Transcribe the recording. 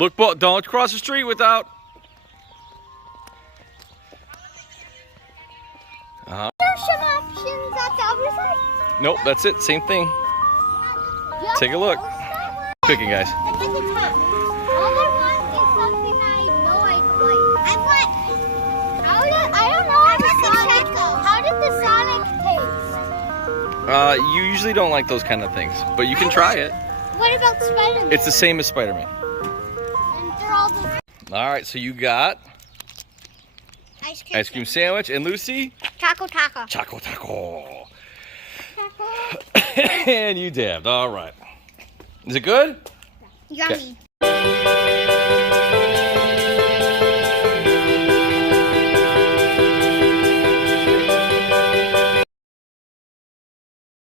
Look, don't cross the street without. There's some options at the other side. Nope, that's it. Same thing. Take a look. Picking, guys. I think it's hot. Other one is something I know I'd like. I want. I don't know how did the Sonic taste? You usually don't like those kind of things, but you can try it. What about Spider-Man? It's the same as Spider-Man. And they're all the All right, so you got ice cream sandwich, and Lucy? Taco taco. Choco taco. And you dabbed. All right. Is it good? Yummy.